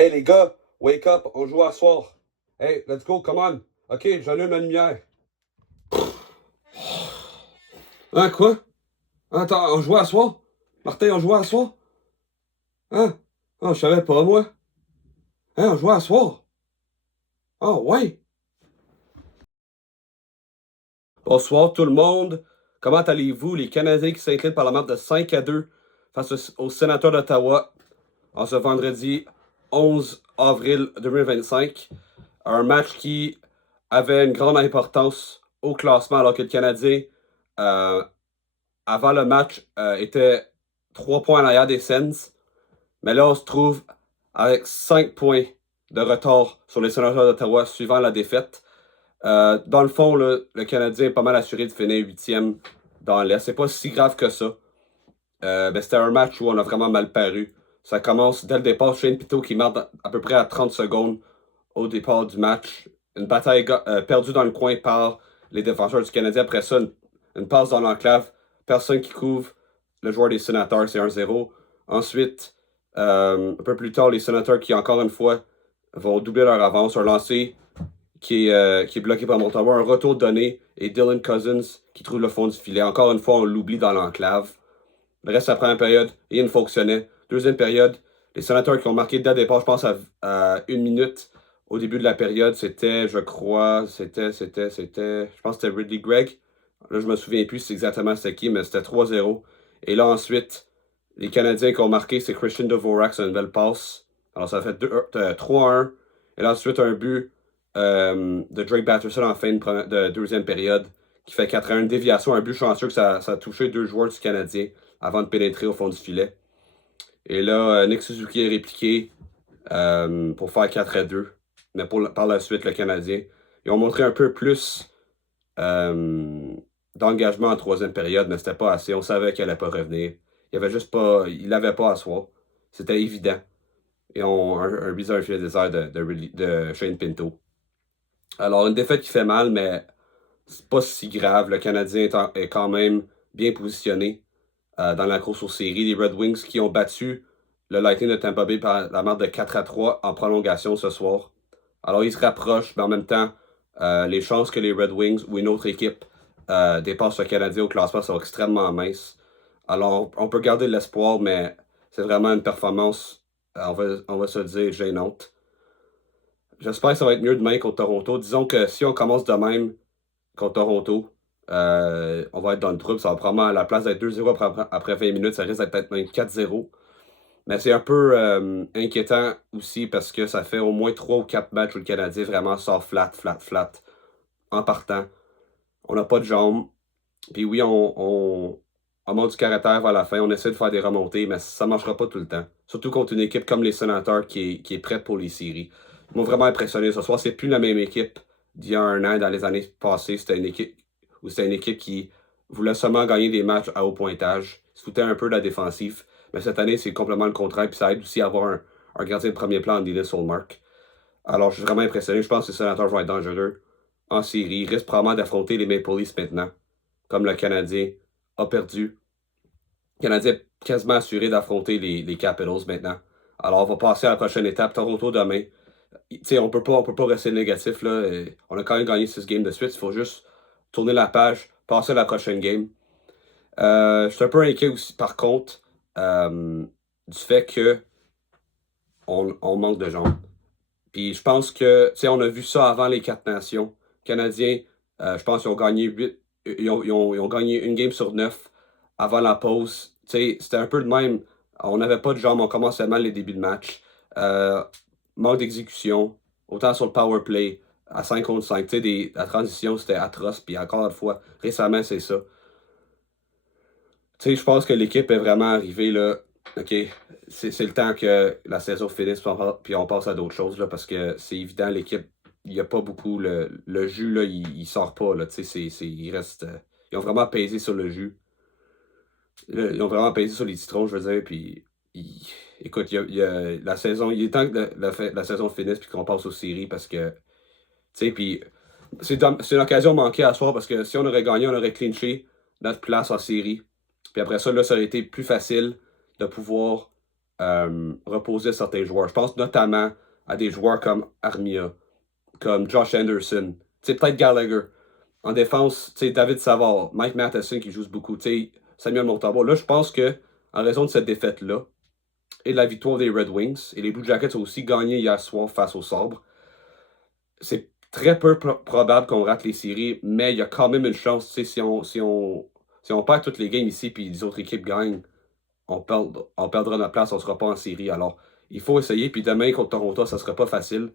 Hey les gars, wake up, on joue à soir. Hey, let's go, come on. Ok, j'allume la lumière. Hein, quoi? Attends, on joue à soir? Martin, on joue à soir? Hein? Oh, je savais pas, moi. Hein, on joue à soir? Oh, ouais. Bonsoir tout le monde. Comment allez-vous? Les Canadiens qui s'inclinent par la marque de 5-2 face aux sénateurs d'Ottawa en ce vendredi 11 avril 2025. Un match qui avait une grande importance au classement alors que le Canadien, euh, avant le match, était 3 points en arrière des Sens. Mais là, on se trouve avec 5 points de retard sur les Sénateurs d'Ottawa suivant la défaite. Dans le fond, le Canadien est pas mal assuré de finir 8e dans l'Est. C'est pas si grave que ça. Mais c'était un match où on a vraiment mal paru. Ça commence dès le départ. Shane Pito qui marque à peu près à 30 secondes au départ du match. Une bataille perdue dans le coin par les défenseurs du Canadien. Après ça, une passe dans l'enclave. Personne qui couvre le joueur des Sénateurs. C'est 1-0. Ensuite, un peu plus tard, les Sénateurs qui, encore une fois, vont doubler leur avance. Un lancer qui est bloqué par Montembeau. Un retour donné. Et Dylan Cousins qui trouve le fond du filet. Encore une fois, on l'oublie dans l'enclave. Le reste de la première période, rien ne fonctionnait. Deuxième période, les Sénateurs qui ont marqué dès le départ, je pense à 1 minute au début de la période, c'était, je crois, je pense que c'était Ridley Gregg. Là, je me souviens plus c'est exactement c'était qui, mais c'était 3-0. Et là, ensuite, les Canadiens qui ont marqué, c'est Christian Dvorak, c'est une belle passe. Alors, ça a fait 3-1. Et là, ensuite, un but de Drake Batterson en fin de deuxième période qui fait 4-1. Une déviation, un but chanceux que ça a touché 2 joueurs du Canadien avant de pénétrer au fond du filet. Et là, Nick Suzuki est répliqué pour faire 4-2. Mais par la suite, le Canadien, ils ont montré un peu plus d'engagement en troisième période, mais c'était pas assez. On savait qu'il n'allait pas revenir. Il avait juste pas. Il l'avait pas à soi. C'était évident. Et un bizarre filet désert de Shane Pinto. Alors, une défaite qui fait mal, mais c'est pas si grave. Le Canadien est quand même bien positionné dans la course aux séries. Les Red Wings qui ont battu le Lightning de Tampa Bay par la marque de 4-3 en prolongation ce soir. Alors, ils se rapprochent, mais en même temps, les chances que les Red Wings ou une autre équipe dépassent le Canadien au classement sont extrêmement minces. Alors, on peut garder de l'espoir, mais c'est vraiment une performance, on va se le dire, gênante. J'espère que ça va être mieux demain contre Toronto. Disons que si on commence de même contre Toronto, on va être dans le trouble. Ça va probablement, à la place d'être 2-0 après 20 minutes, ça risque d'être peut-être même 4-0. Mais c'est un peu inquiétant aussi parce que ça fait au moins 3 ou 4 matchs où le Canadien vraiment sort flat en partant. On n'a pas de jambes. Puis oui, on monte du caractère vers la fin. On essaie de faire des remontées, mais ça ne marchera pas tout le temps. Surtout contre une équipe comme les Sénateurs qui est prête pour les séries. Ils m'ont vraiment impressionné ce soir. C'est plus la même équipe d'il y a un an. Dans les années passées, c'était une équipe qui voulait seulement gagner des matchs à haut pointage. Ils se foutaient un peu de la défensive. Mais cette année, c'est complètement le contraire. Puis ça aide aussi à avoir un gardien de premier plan en Dylan Solmark. Alors, je suis vraiment impressionné. Je pense que les Sénateurs vont être dangereux en série. Ils risquent probablement d'affronter les Maple Leafs maintenant, comme le Canadien a perdu. Le Canadien est quasiment assuré d'affronter les Capitals maintenant. Alors, on va passer à la prochaine étape. Toronto demain. T'sais, on peut pas rester négatif, là. On a quand même gagné 6 games de suite. Il faut juste tourner la page, passer à la prochaine game. Je suis un peu inquiet aussi, par contre, du fait que on manque de jambes. Puis je pense que, tu sais, on a vu ça avant les 4 nations. Canadiens, je pense qu'ils ont gagné 8, ils ont gagné une game sur 9 avant la pause. Tu sais, c'était un peu de même. On n'avait pas de jambes, on commençait mal les débuts de match. Euh, Manque d'exécution, autant sur le power play, à 5 contre 5. Tu sais, la transition, c'était atroce. Puis encore une fois, récemment, c'est ça. Tu sais, je pense que l'équipe est vraiment arrivée là. OK, c'est le temps que la saison finisse, puis on passe à d'autres choses, là, parce que c'est évident, l'équipe, il n'y a pas beaucoup. Le jus, là, il sort pas. Là, tu sais, il reste. Ils ont vraiment pesé sur le jus. Ils ont vraiment pesé sur les citrons, je veux dire. Puis, écoute, la saison. Il est temps que la saison finisse, puis qu'on passe aux séries, parce que. Tu sais, puis. C'est une occasion manquée à soir, parce que si on aurait gagné, on aurait clinché notre place en série. Puis après ça, là, ça aurait été plus facile de pouvoir reposer certains joueurs. Je pense notamment à des joueurs comme Armia, comme Josh Anderson, peut-être Gallagher. En défense, David Savard, Mike Matheson qui joue beaucoup, Samuel Montembeault. Là, je pense que en raison de cette défaite-là et de la victoire des Red Wings, et les Blue Jackets ont aussi gagné hier soir face aux Sabres, c'est très peu probable qu'on rate les séries, mais il y a quand même une chance, si on perd toutes les games ici puis les autres équipes gagnent, on perdra notre place, on ne sera pas en série. Alors, il faut essayer. Puis demain, contre Toronto, ça ne sera pas facile.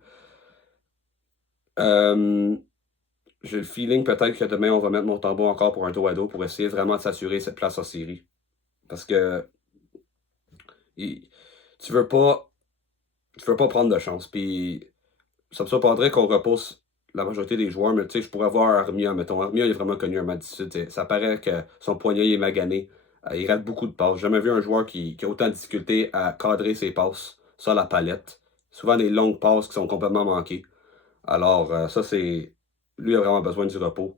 J'ai le feeling peut-être que demain, on va mettre Montembeault encore pour un dos à dos pour essayer vraiment de s'assurer cette place en série. Parce que tu veux pas prendre de chance. Puis ça me surprendrait qu'on repousse la majorité des joueurs, mais je pourrais voir Armia, mettons. Armia, il est vraiment connu un match difficile. Ça paraît que son poignet est magané. Il rate beaucoup de passes. J'ai jamais vu un joueur qui a autant de difficulté à cadrer ses passes sur la palette. Souvent des longues passes qui sont complètement manquées. Alors, ça, c'est. Lui a vraiment besoin du repos.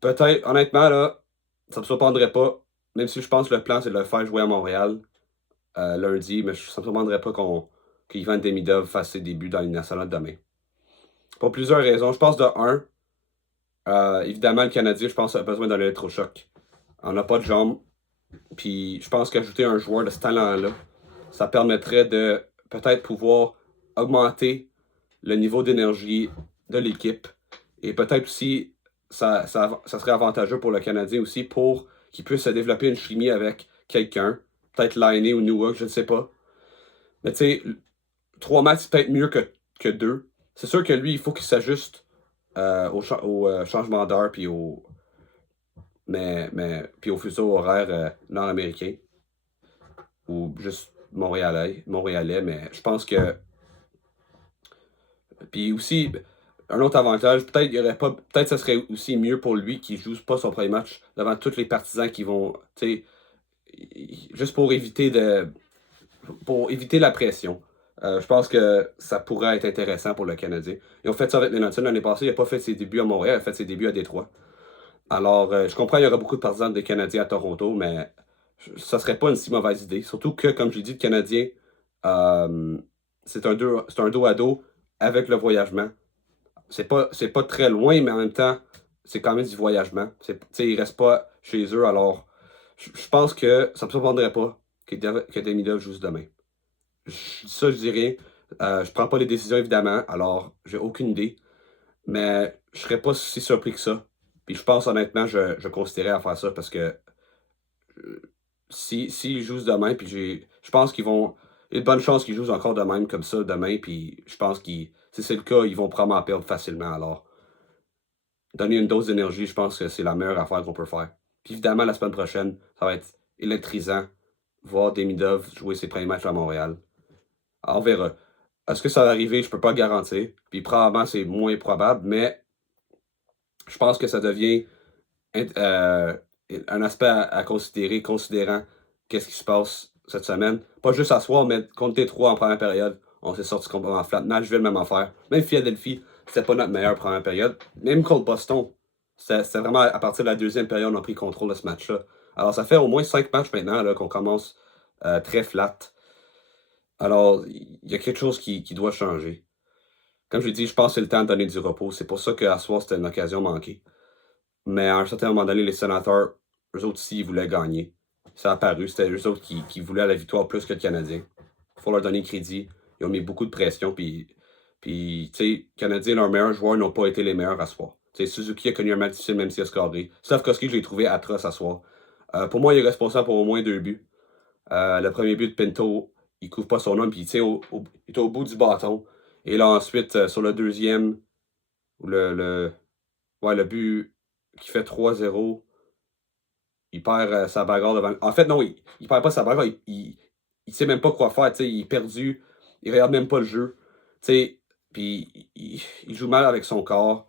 Peut-être, honnêtement, là, ça me surprendrait pas. Même si je pense que le plan, c'est de le faire jouer à Montréal lundi, mais ça me surprendrait pas qu'Ivan Demidov fasse ses débuts dans l'Union nationale demain. Pour plusieurs raisons. Je pense de un, évidemment, le Canadien, je pense, a besoin d'un électrochoc. On n'a pas de jambes. Puis je pense qu'ajouter un joueur de ce talent-là, ça permettrait de peut-être pouvoir augmenter le niveau d'énergie de l'équipe. Et peut-être aussi, ça serait avantageux pour le Canadien aussi pour qu'il puisse se développer une chimie avec quelqu'un. Peut-être Laine ou Newhook, je ne sais pas. Mais tu sais, 3 matchs, c'est peut-être mieux que 2. C'est sûr que lui, il faut qu'il s'ajuste au changement d'heure puis puis au fuseau horaire nord-américain ou juste montréalais, mais je pense que puis aussi un autre avantage, peut-être il y aurait pas peut-être ça serait aussi mieux pour lui qu'il joue pas son premier match devant tous les partisans qui vont juste pour éviter la pression. Je pense que ça pourrait être intéressant pour le Canadien. Ils ont fait ça avec Lennon l'année passée. Il n'a pas fait ses débuts à Montréal, il a fait ses débuts à Détroit. Alors, je comprends qu'il y aura beaucoup de partisans des Canadiens à Toronto, mais ça serait pas une si mauvaise idée. Surtout que, comme j'ai dit, le Canadien, euh, c'est un dos à dos avec le voyagement. C'est pas très loin, mais en même temps, c'est quand même du voyagement. Ils restent pas chez eux, alors je pense que ça me surprendrait pas que Demidov joue demain. Je dis rien. Je prends pas les décisions, évidemment, alors j'ai aucune idée. Mais je serais pas si surpris que ça. Puis je pense honnêtement, je considérais à faire ça parce que s'ils jouent demain, puis je pense qu'ils vont. Il y a de bonnes chances qu'ils jouent encore de même comme ça demain, puis je pense si c'est le cas, ils vont probablement perdre facilement. Alors, donner une dose d'énergie, je pense que c'est la meilleure affaire qu'on peut faire. Puis évidemment, la semaine prochaine, ça va être électrisant. Voir Demidov jouer ses premiers matchs à Montréal. Alors, on verra. Est-ce que ça va arriver? Je peux pas garantir. Puis probablement, c'est moins probable, mais je pense que ça devient un aspect à considérer, considérant qu'est-ce qui se passe cette semaine. Pas juste à soir, mais contre Détroit en première période, on s'est sorti complètement flat. Nashville, même affaire. Même Philadelphie, c'était pas notre meilleure première période. Même contre Boston, c'était vraiment à partir de la deuxième période, on a pris contrôle de ce match-là. Alors, ça fait au moins 5 matchs maintenant là, qu'on commence très flat. Alors, il y a quelque chose qui doit changer. Comme je l'ai dit, je pense que c'est le temps de donner du repos. C'est pour ça qu'à soir, c'était une occasion manquée. Mais à un certain moment donné, les sénateurs, eux autres aussi, ils voulaient gagner. Ça a apparu, c'était eux autres qui voulaient la victoire plus que le Canadien. Il faut leur donner crédit. Ils ont mis beaucoup de pression, puis tu sais, Canadiens, leurs meilleurs joueurs n'ont pas été les meilleurs à soir. Tu sais, Suzuki a connu un match difficile, même s'il a scoré. Slavkovski, je l'ai trouvé atroce à soir. Pour moi, il est responsable pour au moins 2 buts. Le premier but de Pinto, il couvre pas son homme, puis il est au bout du bâton. Et là, ensuite, sur le deuxième, le but qui fait 3-0, il perd sa bagarre devant. En fait, non, il perd pas sa bagarre, il sait même pas quoi faire, il est perdu, il regarde même pas le jeu. Puis il joue mal avec son corps.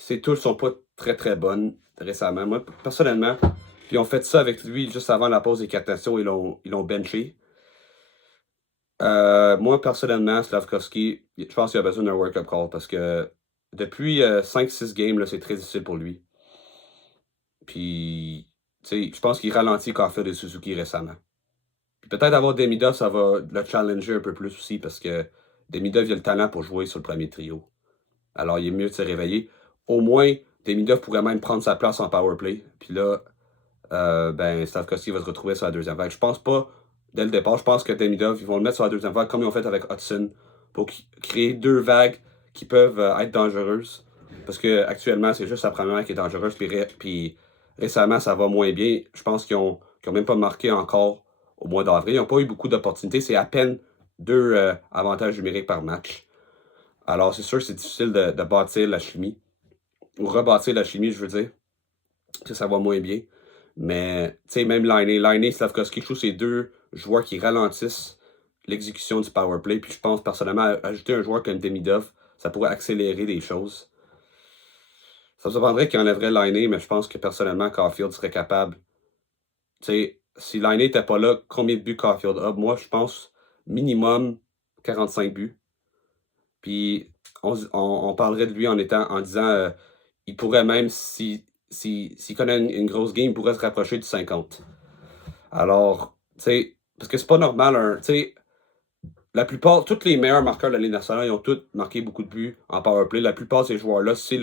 Ses touches sont pas très très bonnes récemment. Moi, personnellement, puis ils ont fait ça avec lui juste avant la pause des 4 nations, ils l'ont benché. Moi, personnellement, Slavkovski, je pense qu'il a besoin d'un wake-up call parce que depuis 5-6 games, là, c'est très difficile pour lui. Puis, je pense qu'il ralentit Caulfield et Suzuki récemment. Puis peut-être avoir Demidov, ça va le challenger un peu plus aussi parce que Demidov, il a le talent pour jouer sur le premier trio. Alors, il est mieux de se réveiller. Au moins, Demidov pourrait même prendre sa place en powerplay. Puis là, ben, Slavkovski va se retrouver sur la deuxième vague. Je pense pas, dès le départ, je pense que Demidov, ils vont le mettre sur la deuxième vague comme ils ont fait avec Hudson pour créer deux vagues qui peuvent être dangereuses. Parce que actuellement, c'est juste la première vague qui est dangereuse. Puis récemment, ça va moins bien. Je pense qu'ils ont même pas marqué encore au mois d'avril. Ils n'ont pas eu beaucoup d'opportunités. C'est à peine 2 avantages numériques par match. Alors, c'est sûr que c'est difficile de bâtir la chimie. Ou rebâtir la chimie, je veux dire. Ça va moins bien. Mais, tu sais, même Laine, Slavkovski, je trouve que c'est deux joueurs qui ralentissent l'exécution du powerplay. Puis je pense personnellement, ajouter un joueur comme Demidov, ça pourrait accélérer les choses. Ça me surprendrait qu'il enlèverait Laine, mais je pense que personnellement, Caulfield serait capable. Tu sais, si Laine n'était pas là, combien de buts Caulfield a? Moi, je pense minimum 45 buts. Puis on parlerait de lui en disant il pourrait même, s'il connaît une grosse game, il pourrait se rapprocher du 50. Alors, tu sais, parce que c'est pas normal, tu sais, la plupart, tous les meilleurs marqueurs de la Ligue nationale, ils ont tous marqué beaucoup de buts en powerplay. La plupart de ces joueurs-là, c'est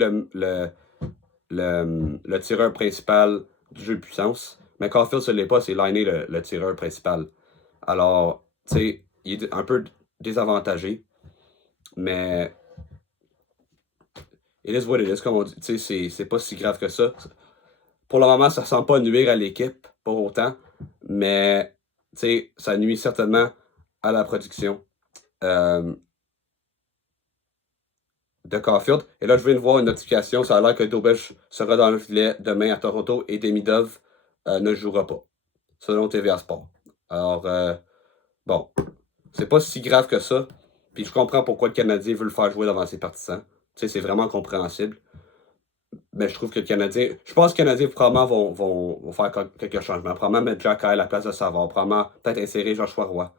le tireur principal du jeu de puissance. Mais Caulfield, ce n'est pas, c'est Laine le tireur principal. Alors, tu sais, il est un peu désavantagé. Mais it is what it is, comme on dit. Tu sais, c'est pas si grave que ça. Pour le moment, ça ne semble pas nuire à l'équipe, pour autant. Mais, tu sais, ça nuit certainement à la production de Caulfield. Et là, je viens de voir une notification. Ça a l'air que Dobej sera dans le filet demain à Toronto et Demidov ne jouera pas, selon TVA Sport. Alors, bon, c'est pas si grave que ça. Puis je comprends pourquoi le Canadien veut le faire jouer devant ses partisans. Tu sais, c'est vraiment compréhensible. Mais je trouve que le Canadien. Je pense que les Canadiens probablement vont faire quelques changements. Probablement mettre Jack à la place de Savard. Probablement peut-être insérer Joshua Roy.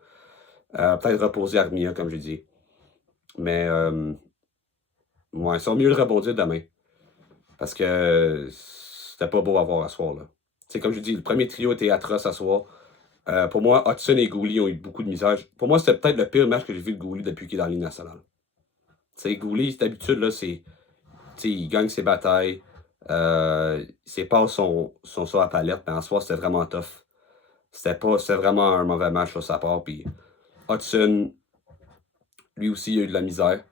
Peut-être reposer Armia, comme j'ai dit. Mais ouais, ils sont mieux de rebondir demain. Parce que c'était pas beau à voir à soir. Là. Tu sais, comme je dis, le premier trio était atroce à soir. Pour moi, Hudson et Gouli ont eu beaucoup de misère. Pour moi, c'était peut-être le pire match que j'ai vu de Gouli depuis qu'il est dans la Ligue nationale. Tu sais, Gouli, d'habitude, là, c'est. Tu sais, il gagne ses batailles. Ses passes sont sur la palette, mais en soi, c'était vraiment tough. C'était vraiment un mauvais match sur sa part. Puis Hudson, lui aussi, il a eu de la misère.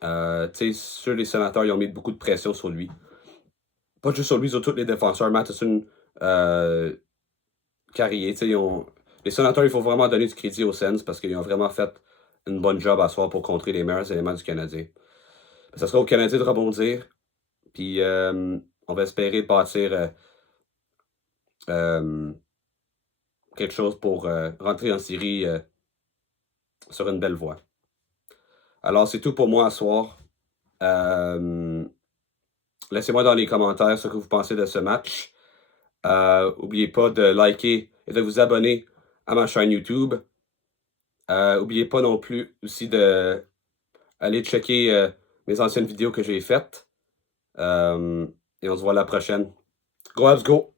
Tu sais, sur les sénateurs, ils ont mis beaucoup de pression sur lui. Pas juste sur lui, sur tous les défenseurs. Matheson, Carrier, tu sais, les sénateurs, il faut vraiment donner du crédit aux Sens parce qu'ils ont vraiment fait une bonne job à soir pour contrer les meilleurs éléments du Canadien. Ça sera au Canadien de rebondir. Puis on va espérer bâtir quelque chose pour rentrer en série sur une belle voie. Alors, c'est tout pour moi ce soir. Laissez-moi dans les commentaires ce que vous pensez de ce match. N'oubliez pas de liker et de vous abonner à ma chaîne YouTube. N'oubliez pas non plus aussi d'aller checker mes anciennes vidéos que j'ai faites. Et on se voit la prochaine. Go Habs, go!